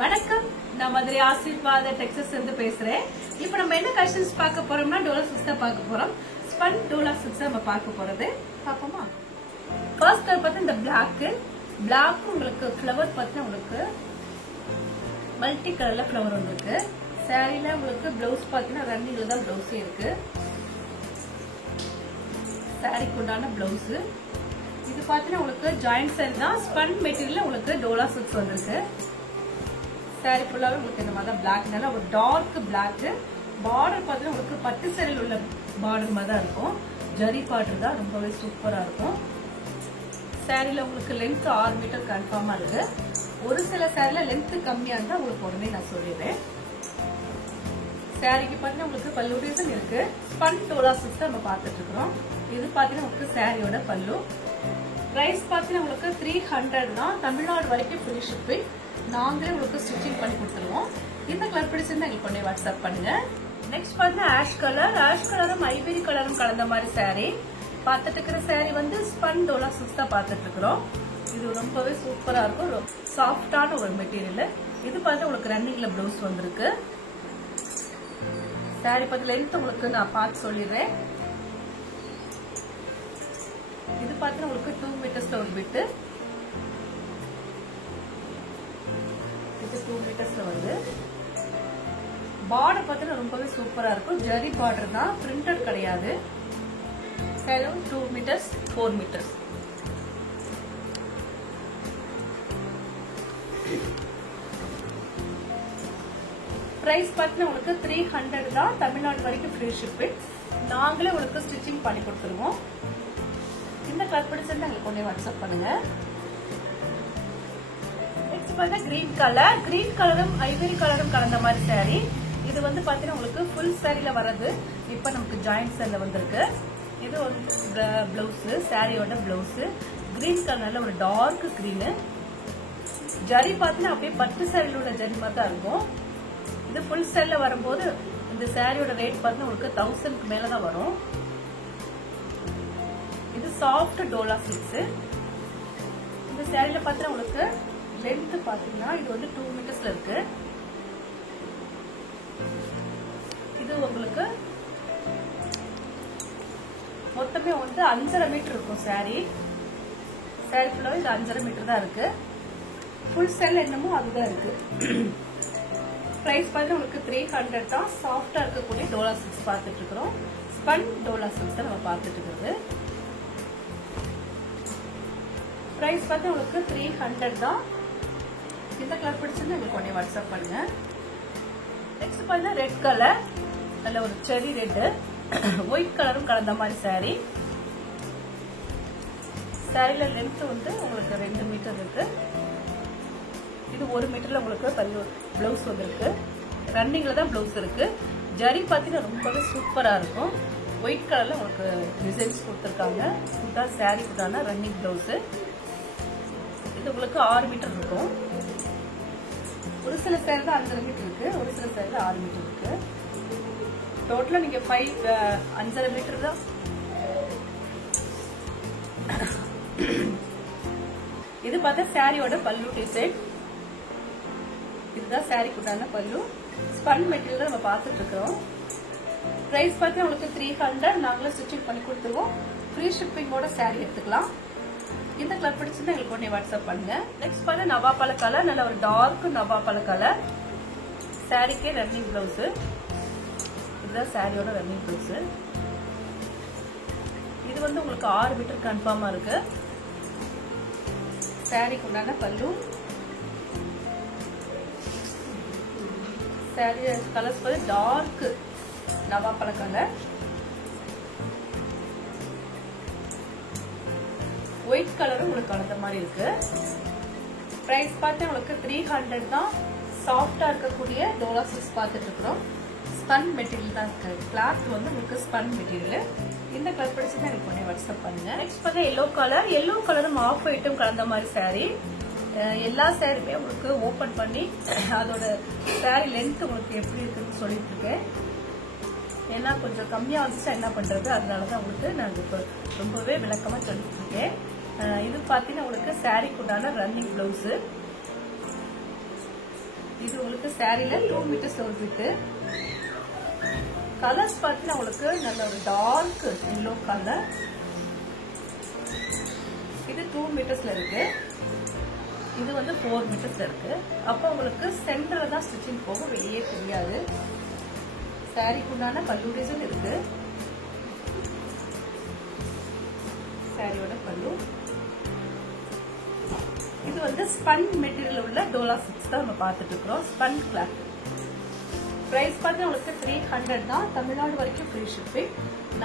வணக்கம், நான் மதுரை ஆசீர்வாத டெக்ஸஸ் இருந்து பேசுறேன். இப்போ நம்ம என்ன கலெக்ஷன்ஸ் பார்க்க போறோம்னா டோலா சில்க்ஸ் தான் பார்க்க போறோம். ஸ்பன் டோலா சில்க்ஸ் நம்ம பார்க்க போறது. பாப்போமா? ஃபர்ஸ்ட் கலர் பார்த்தா இந்த பிளாக் உங்களுக்கு ஃப்ளவர் பார்த்தா உங்களுக்கு மல்டி கலர்ல ஃப்ளவர் வந்திருக்கு. சாரில உங்களுக்கு பிளவுஸ் பார்த்தீங்கன்னா ரன்னிங்ல தான் பிளவுஸ் இருக்கு. சாரிக்கு உண்டான பிளவுஸ் இது பார்த்தீங்கன்னா உங்களுக்கு ஜாயிண்ட் சாரி தான். ஸ்பன் மெட்டீரியல் உங்களுக்கு டோலா சில்க்ஸ் வந்திருக்கு. சாரி ஃபுல்லாவே உங்களுக்கு இந்த மாதிரி பிளாக்னால ஒரு டார்க் பிளாக் பார்டர் பார்த்தீங்கன்னா உங்களுக்கு பட்டு சாரியில் உள்ள பார்டர் மாதிரி தான் இருக்கும். ஜரி பார்டர் தான், ரொம்பவே சூப்பரா இருக்கும். சாரில உங்களுக்கு லென்த் 6 மீட்டர் கன்ஃபார்மா இருக்கு. ஒரு சில சாரில லென்த் கம்மியா இருந்தா உங்களுக்கு உடனே நான் சொல்லிடுறேன். சாரிக்கு பார்த்தீங்கன்னா உங்களுக்கு பல்லு ரீசன் இருக்கு. ஸ்பன் டோலா சில்க்ஸ் நம்ம பார்த்துட்டு இருக்கிறோம். இது பார்த்தீங்கன்னா உங்களுக்கு சாரியோட பல்லு. பிரைஸ் பார்த்தீங்கன்னா உங்களுக்கு 300 தான். தமிழ்நாடு வரைக்கும் ஃப்ரீ ஷிப்பிங். நாங்களே உங்களுக்கு ஸ்டிச்சிங் பண்ணி கொடுத்துருவோம். இந்த கலர் பிடிச்சிருந்தா எங்களுக்கு கொண்டே வாட்ஸ்அப் பண்ணுங்க. நெக்ஸ்ட் பார்த்தீங்கன்னா ஆஷ் கலரும் ஐவரி கலரும் கலந்த மாதிரி சாரி பார்த்துட்டு இருக்கிற சாரி வந்து ஸ்பன் டோலா சில்க்ஸ் தான் பார்த்துட்டு இருக்கிறோம். இது ரொம்பவே சூப்பரா இருக்கும். சாஃப்டான ஒரு மெட்டீரியல். இது பார்த்து உங்களுக்கு ரன்னிங்ல பிளவுஸ் வந்திருக்கு. சாரி பார்த்து லென்த் உங்களுக்கு நான் பார்த்து சொல்லிடுறேன். இது பார்த்தீங்கன்னா உங்களுக்கு 2 மீட்டர்ஸ்ல ஒரு பிட்டு. இது 2 மீட்டர்ஸ்ல வந்து பார்டர் பார்த்தீங்கன்னா ரொம்பவே சூப்பரா இருக்கும். ஜரி பார்டர் தான், பிரிண்டட் கிடையாது. 2 மீட்டர்ஸ் 4 மீட்டர்ஸ். பிரைஸ் பார்த்தீங்கன்னா உங்களுக்கு 300 தான். தமிழ்நாடு வரைக்கும் ஃப்ரீ ஷிப்பிங். நாங்களே உங்களுக்கு ஸ்டிச்சிங் பண்ணி கொடுத்துருவோம். இந்த கலர் பிடிச்சிருந்தா எங்களுக்கு கொண்டே வாட்ஸ்அப் பண்ணுங்க. நெக்ஸ்ட் பார்த்தா கிரீன் கலரும் ஐவரி கலரும் கலந்த மாதிரி சாரி. இது வந்து பாத்தீங்கன்னா உங்களுக்கு ஃபுல் சாரில வர்றது. இப்ப நமக்கு ஜாயிண்ட் சாரில வந்திருக்கு. இது ஒரு பிளவுஸ், சாரியோட பிளவுஸ். கிரீன் கலர்ல ஒரு டார்க் கிரீன். ஜரி பாத்தீங்கன்னா அப்படியே பட்டு சாரில உள்ள ஜரி மாதிரி தான் இருக்கும். இது ஃபுல் சாரில வரும்போது இந்த சாரியோட ரேட் பாத்தீங்கன்னா உங்களுக்கு 1000க்கு மேலதான் வரும். இது சாஃப்ட் டோலா சில்க்ஸ். இந்த சாரில பாத்தீங்கன்னா உங்களுக்கு லென்த் பாத்தீங்கன்னா இது வந்து 2 மீட்டர்ஸ்ல இருக்கு. இது உங்களுக்கு மொத்தமே வந்து 5.5 மீட்டர் இருக்கும். சாரி ஃபுல்லாவே இது 5.5 மீட்டர் தான் இருக்கு. ஃபுல் சாரில என்னமோ அதுதான் இருக்கு. பிரைஸ் பார்த்தா உங்களுக்கு 300 தான். சாஃப்டா இருக்கக்கூடிய டோலா சில்க்ஸ் பார்த்துட்டு இருக்கிறோம். ஸ்பன் டோலா சில்க்ஸ் நம்ம பார்த்துட்டு இருக்கிறது. பிரைஸ் பார்த்தா உங்களுக்கு 300 தான். இந்த கலர் பிடிச்சிருந்தா உங்களுக்கு உடனே வாட்ஸ்அப் பண்ணுங்க. நெக்ஸ்ட் பார்த்தா ரெட் கலர், நல்ல ஒரு செரி ரெட், ஒயிட் கலரும் கலந்த மாதிரி சாரி. சாரில லென்த் வந்து உங்களுக்கு 2 மீட்டர் இருக்கு. இது 1 மீட்டர்ல உங்களுக்கு பிளவுஸ் வந்திருக்கு. ரன்னிங்ல தான் பிளவுஸ் இருக்கு. ஜரி பார்த்தீங்கன்னா ரொம்பவே சூப்பரா இருக்கும். ஒயிட் கலர்ல உங்களுக்கு டிசைன்ஸ் கொடுத்துருக்காங்க. இதுதான் சாரி கூடான ரன்னிங் பிளவுஸ். இது உங்களுக்கு 6 மீட்டர் இருக்கும். ஒரு சில சாரி தான் 5.5 மீட்டர் இருக்கு. ஒரு சில சாரி 6 மீட்டர் இருக்கு. டோட்டலா நீங்க 5.5 மீட்டர் தான். இது பார்த்தா சாரியோட பல்லு டிசைன். இதுதான் சாரி கூடான பல்லு. ஸ்பன் மெட்டீரியல் நம்ம பார்த்துட்டு இருக்கிறோம். பிரைஸ் பார்த்தா உங்களுக்கு 300. நாங்களே ஸ்டிச்சிங் பண்ணி கொடுத்துருவோம். ஃப்ரீ ஷிப்பிங்கோட சாரி எடுத்துக்கலாம். இந்த கலர் பிடிச்சிருந்தா எங்களுக்கு உடனே வாட்ஸ்அப் பண்ணுங்க. நெக்ஸ்ட் பார்த்தா நவாப்பழ கலர், நல்ல ஒரு டார்க் நவாப்பழ கலர். சாரிக்கே ரன்னிங் பிளவுஸ். இதுதான் சாரியோட ரன்னிங் பிளவுஸ். இது வந்து உங்களுக்கு 6 மீட்டர் கன்ஃபார்மா இருக்கு. சாரிக்கு உண்டான பல்லு. சாரி கலர்ஸ் வந்து டார்க் நவாப்பழ கலர், ஒயிட் கலரும் உங்களுக்கு கலந்த மாதிரி இருக்கு. பிரைஸ் பார்த்தா உங்களுக்கு 300 தான். சாஃப்டா இருக்கக்கூடிய டோலா சில்க்ஸ் பார்த்துட்டு இருக்கிறோம். ஸ்பன் மெட்டீரியல் தான் இருக்கு. கிளாத் வந்து உங்களுக்கு ஸ்பன் மெட்டீரியல். இந்த கலர் பிடிச்சா எனக்கு உடனே வாட்ஸ்அப் பண்ணுங்க. நெக்ஸ்ட் பார்த்தா எல்லோ கலரும் ஆஃப் ஒயிட்டும் கலந்த மாதிரி சாரி. எல்லா சாரியுமே உங்களுக்கு ஓபன் பண்ணி அதோட சாரி லென்த் உங்களுக்கு எப்படி இருக்குன்னு சொல்லிட்டு இருக்கேன். ஏன்னா கொஞ்சம் கம்மியா வந்துச்சா என்ன பண்றது, அதனாலதான் உங்களுக்கு நான் இப்ப ரொம்பவே விளக்கமா சொல்லிட்டு இருக்கேன். இது பாத்தீங்கன்னா உங்களுக்கு சாரிக்கு உண்டான ரன்னிங் பிளவுஸ். இது உங்களுக்கு சாரில 2 மீட்டர்ஸ்ல ஒரு பிட்டு. கலர்ஸ் பார்த்தீங்கன்னா உங்களுக்கு நல்ல ஒரு டார்க் எல்லோ கலர். இது 2 மீட்டர்ஸ்ல இருக்கு. இது வந்து 4 மீட்டர்ஸ்ல இருக்கு. அப்போ உங்களுக்கு சென்டர்ல தான் ஸ்டிச்சிங் போகும், வெளியே தெரியாது. சாரிக்கு உண்டான பல்லு டிசைன் இருக்கு. சாரியோட பல்லு. இது வந்து ஸ்பன் மெட்டீரியல் உள்ள டோலா சில்க்ஸ் தான் நம்ம பார்த்துட்டு இருக்கிறோம். Spun cloth. பிரைஸ் பார்த்து உங்களுக்கு 300 தான். தமிழ்நாடு வரைக்கும் ஃப்ரீ ஷிப்பிங்.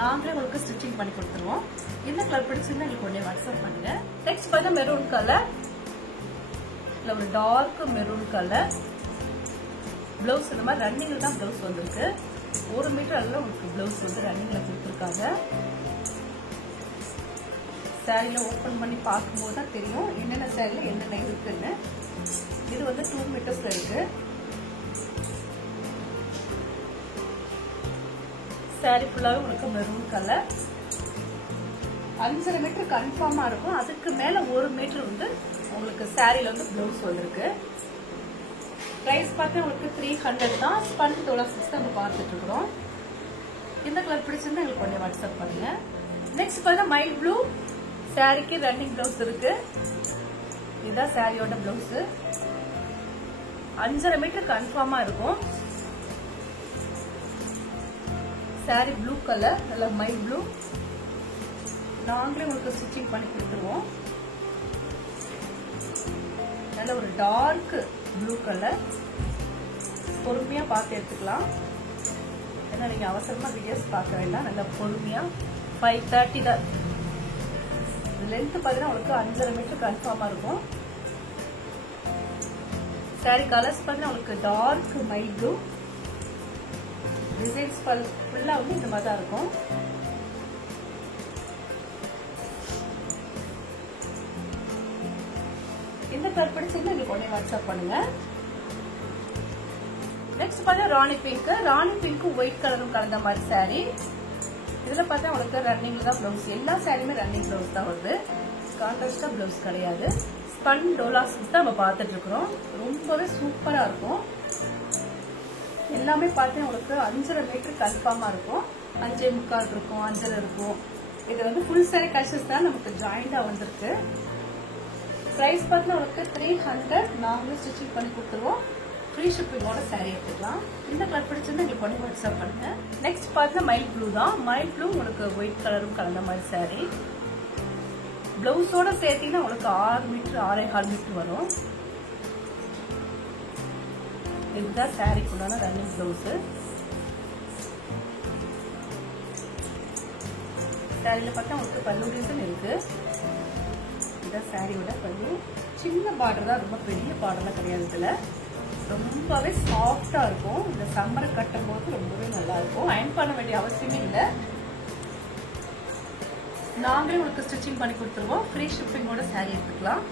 நாங்களே உங்களுக்கு ஸ்டிச்சிங் பண்ணி கொடுத்துருவோம். இந்த கலர் பிடிச்சிருந்தா எங்களுக்கு உடனே வாட்ஸ்அப் பண்ணுங்க. நெக்ஸ்ட் பார்த்தா மெரூன் கலர். இல்ல ஒரு டார்க் மெரூன் கலர். பிளவுஸ் இந்த மாதிரி ரன்னிங்ல தான் பிளவுஸ் வந்திருக்கு. 1 மீட்டர் அளவுல உங்களுக்கு பிளவுஸ் வந்து ரன்னிங்ல கொடுத்துருக்காங்க. சாரியில ஓபன் பண்ணி பார்க்கும்போது தான் தெரியும் என்னென்ன சாரியில என்னென்ன இருக்குன்னு. இது வந்து 2 மீட்டர்ஸ்ல இருக்கு. சாரி ஃபுல்லாவே உங்களுக்கு மெரூன் கலர். 5.5 மீட்டர் கன்ஃபார்மா இருக்கும். அதுக்கு மேல 1 மீட்டர் வந்து உங்களுக்கு சாரியில வந்து பிளவுஸ் வந்திருக்கு. பிரைஸ் பார்த்து உங்களுக்கு 300 தான். ஸ்பன் டோலா சில்க்ஸ் நம்ம பார்த்துட்டு இருக்கிறோம். இந்த கலர் பிடிச்சிருந்தா எங்களுக்கு உடனே வாட்ஸ்அப் பண்ணுங்க. நெக்ஸ்ட் பார்த்தா மைல் ப்ளூ. சாரிக்கு ரன்னிங் பிளவுஸ் இருக்கு. இதுதான் சாரியோட பிளவுஸ். 5.5 மீட்டர் கன்ஃபார்மா இருக்கும். சாரி ப்ளூ கலர், நல்ல மைல் ப்ளூ. நாங்களே உங்களுக்கு ஸ்டிச்சிங் பண்ணி கொடுத்துருவோம். நல்ல ஒரு டார்க் ப்ளூ கலர். பொறுமையா பார்த்து எடுத்துக்கலாம். ஏன்னா நீங்க அவசரமா வீடியோஸ் பார்க்க வேண்டாம். நல்ல பொறுமையா 5:30 தான். லென்த் பார்த்தீங்கன்னா உங்களுக்கு 5.5 மீட்டர் கன்ஃபார்மா இருக்கும். சாரி கலர்ஸ் பார்த்தீங்கன்னா உங்களுக்கு டார்க் மைல் ப்ளூ. டிசைன்ஸ் ஃபுல்லா வந்து இந்த மாதிரி தான் இருக்கும். இந்த கலர் பிடிச்சிருந்தா எங்களுக்கு உடனே வாட்ஸ்அப் பண்ணுங்க. நெக்ஸ்ட் பார்த்தா ராணி பிங்க். ராணி பிங்க்கும் ஒயிட் கலரும் கலந்த மாதிரி சாரி. இதுல பார்த்தா உங்களுக்கு ரன்னிங்ல தான் பிளவுஸ். எல்லா சாரியுமே ரன்னிங் பிளவுஸ் தான் வருது. கான்ட்ராஸ்டா பிளவுஸ் கிடையாது. ஸ்பன் டோலா சில்க்ஸ் தான் நம்ம பார்த்துட்டு இருக்கிறோம். ரொம்பவே சூப்பரா இருக்கும். எல்லாமே பார்த்தா உங்களுக்கு 5.5 மீட்டர் கன்ஃபார்மா இருக்கும். 5.25 இருக்கும், 5.5 இருக்கும். இது வந்து ஃபுல் சாரி கலெக்ஷன்ஸ் தான் நமக்கு ஜாயிண்டா வந்திருக்கு. பிரைஸ் பார்த்தா உங்களுக்கு 300. நாங்களும் ஸ்டிச்சிங் பண்ணி கொடுத்துருவோம். ஃப்ரீ ஷிப்பிங்கோட சாரி எடுத்துக்கலாம். இந்த கலர் பிடிச்சிருந்தா எங்களுக்கு உடனே வாட்ஸ்அப் பண்ணுங்க. நெக்ஸ்ட் பார்த்தா மைல் ப்ளூ தான். மைல் ப்ளூ உங்களுக்கு ஒயிட் கலரும் கலந்த மாதிரி சாரி. பிளவுஸோட சேர்த்தீங்கன்னா உங்களுக்கு 6 மீட்டர் 6.25 மீட்டர் வரும். இதுதான் சாரிக்குள்ளான ரன்னிங் பிளவுஸ். சாரியில பார்த்தா உங்களுக்கு பல்லு டிசைன் இருக்கு. இதுதான் சாரியோட பல்லு. சின்ன பார்டர் தான், ரொம்ப பெரிய பார்டர்லாம் கிடையாது. இதுல ரொம்பவே சாஃப்டா இருக்கும். இந்த சம்மர் கட்டும் போது ரொம்பவே நல்லா இருக்கும். அயன் பண்ண வேண்டிய அவசியமே இல்லை. நாங்களே உங்களுக்கு ஸ்டிச்சிங் பண்ணி கொடுத்துருவோம். ஃப்ரீ ஷிப்பிங்கோட சாரி எடுத்துக்கலாம்.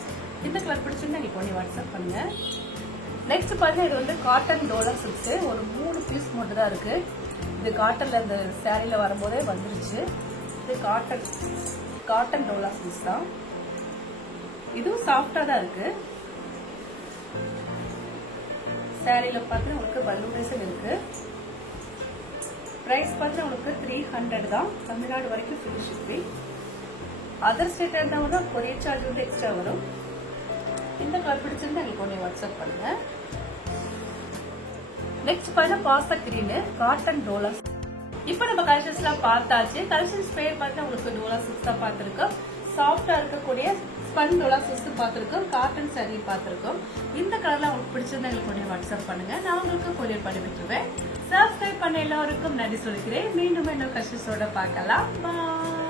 இந்த கலர் பிடிச்சிருந்தா நீங்க உடனே வாட்ஸ்அப் பண்ணுங்க. நெக்ஸ்ட் பாருங்க, இது வந்து காட்டன் டோலா சில்க்ஸ். ஒரு 3 பீஸ் மட்டும் தான் இருக்கு. இது காட்டன்ல இந்த சாரியில வரும்போதே வந்துருச்சு. இது காட்டன் டோலா சில்க்ஸ் தான். இதுவும் சாஃப்டா தான் இருக்கு. சாரியில பார்த்து உங்களுக்கு பல்லு டிசைன் இருக்கு. பிரைஸ் பார்த்து உங்களுக்கு 300 தான். தமிழ்நாடு வரைக்கும் ஃப்ரீ ஷிப்பிங். அதர் ஸ்டேட் இருந்தாங்கன்னா கொரியர் சார்ஜ் வந்து எக்ஸ்ட்ரா வரும். இந்த கலர் பிடிச்சிருந்தா எங்களுக்கு உடனே வாட்ஸ்அப் பண்ணுங்க. நெக்ஸ்ட் பாருங்க, பாஸ்தா கிரீன் காட்டன் டோலா. இப்போ நம்ம கலெக்ஷன்ஸ்லாம் பார்த்தாச்சு. கலெக்ஷன்ஸ் பேர் பார்த்து உங்களுக்கு டோலா சில்க்ஸ் தான் பார்த்திருக்கோம். சாஃப்டா இருக்கக்கூடிய ஸ்பன் டோலா சில்க்ஸ் பார்த்திருக்கோம். காட்டன் சாரி பார்த்திருக்கோம். இந்த கலர்ல உங்களுக்கு பிடிச்சிருந்தா எங்களுக்கு உடனே வாட்ஸ்அப் பண்ணுங்க. நான் உங்களுக்கு கொரியர் பண்ணி விட்டுருவேன். சப்ஸ்கிரைப் பண்ண எல்லாருக்கும் நன்றி சொல்லிக்கிறேன். மீண்டும் இன்னும் கலெக்ஷன்ஸோட பார்க்கலாம். பாய்.